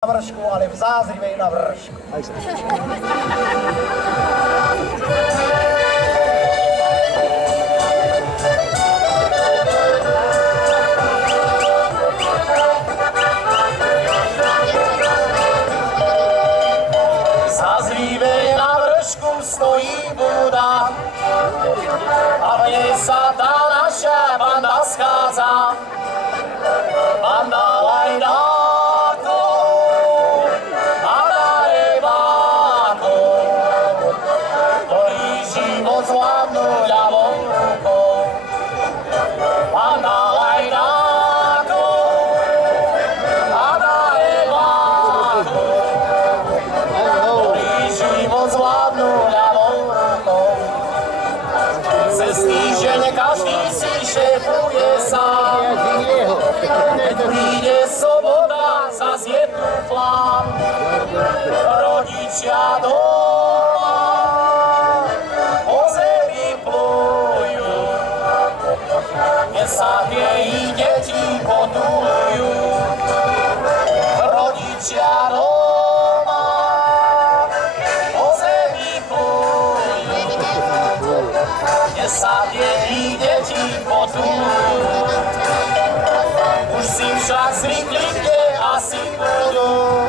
na vršku, ale v Zázrivej na vršku. Zázrivej na vršku stojí Buda a v nej sa tá naša banda schádza. Banda lajdákov a darebákov, ktorí život zvládnu ľavou rukou. Banda lajdákov a darebákov, ktorí život zvládnu ľavou rukou. Cez týždeň každý si šéfuje sám, keď príde sobota, zas je tu plán. Rodičia doma po zemi plujú, kde sa jej deti potulujú. Rodičia doma po zemi plujú, kde sa jej deti potulujú. Už si však zvykli, kde asi budú.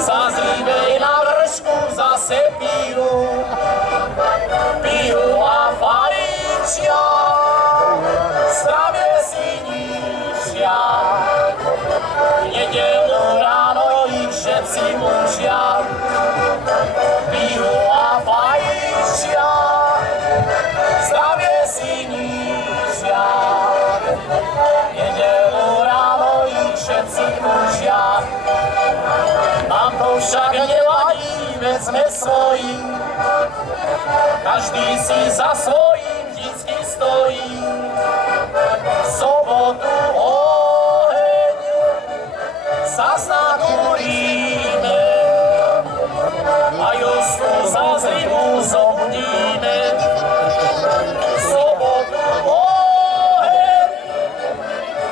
Zázrivej na vršku zase pijú. Pijú a fajčia, zdravie si ničia. Nedeľu ráno ich všetci mužia. Pijú a fajčia, zdravie si ničia. Nedeľu ráno ich všetci mužia. Nám to však nevadí, veď sme svojí. Každý si za svojím vždycky stojí. V sobotu oheň zas nakúrime a Jostu Zázrivu zobudíme. V sobotu oheň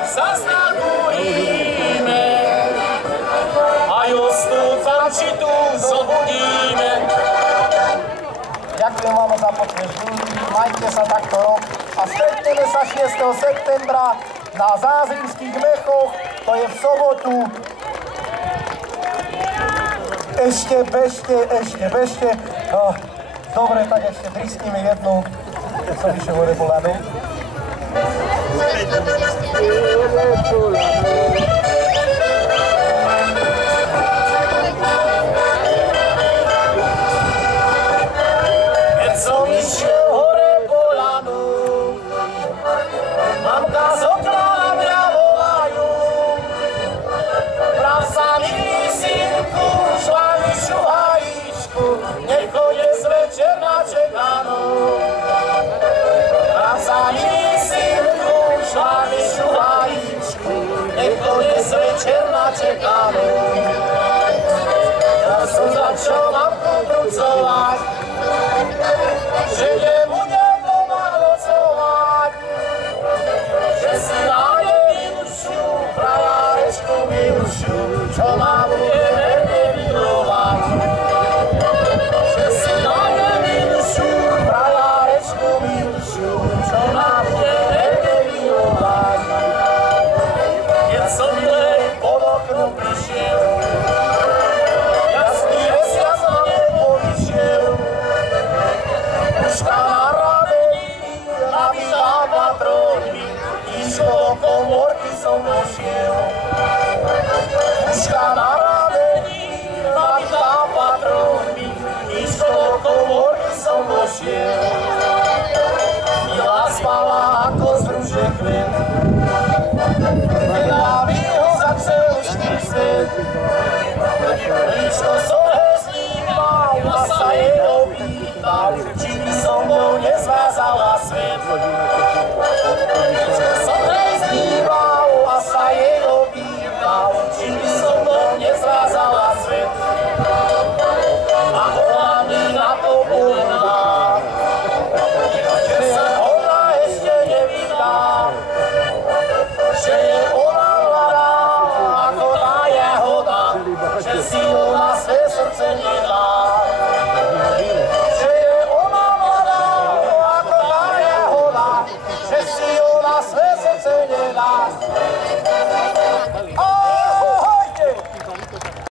zas nakúrime a Jostu Fančitu zobudíme. Ďakujem vám za potlesk ľudí, majte sa takto rok a stretneme sa 6. septembra na Zázrivských mechoch, to je v sobotu. Ešte bežte. No, dobre, tak ešte dristníme jednu, keď som išiel hore Polanu. Keď som išiel hore Polanu, mamka z okna na mňa volajú. Prav sa mi, synku, švanišu hajíčku, nech je večer na čekanu. Prav sa mi, synku, švanišu hajíčku, nech je večer na čekanu. Ja som začal mamku trucovať, že nebudem doma nocovať, že si nájde milšiu, frajarečku milšiu, čo ma bude verne milovať. Že si nájde milšiu, frajarečku milšiu, čo ma bude verne milovať. Keď som milej pod oknom prišiel, jasný mesiac na nebo vyšiel. Puška na rameni, nabitá patrónmi, išlo do komórky som vošiel. Puška na rameni, nabitá patrónmi, išlo do komórky som vošiel. Milá spala ako z rúže kvet, vedela ho za celý svet. Ličko som hezníval a sa jej opýtal, či by so mnou nezvázala svet. Ličko som hezníval a sa jej opýtal, či by so mnou si ju na své srdce nedá. Že je ona mladá, ako tá jahoda, že si ju na své srdce nedá.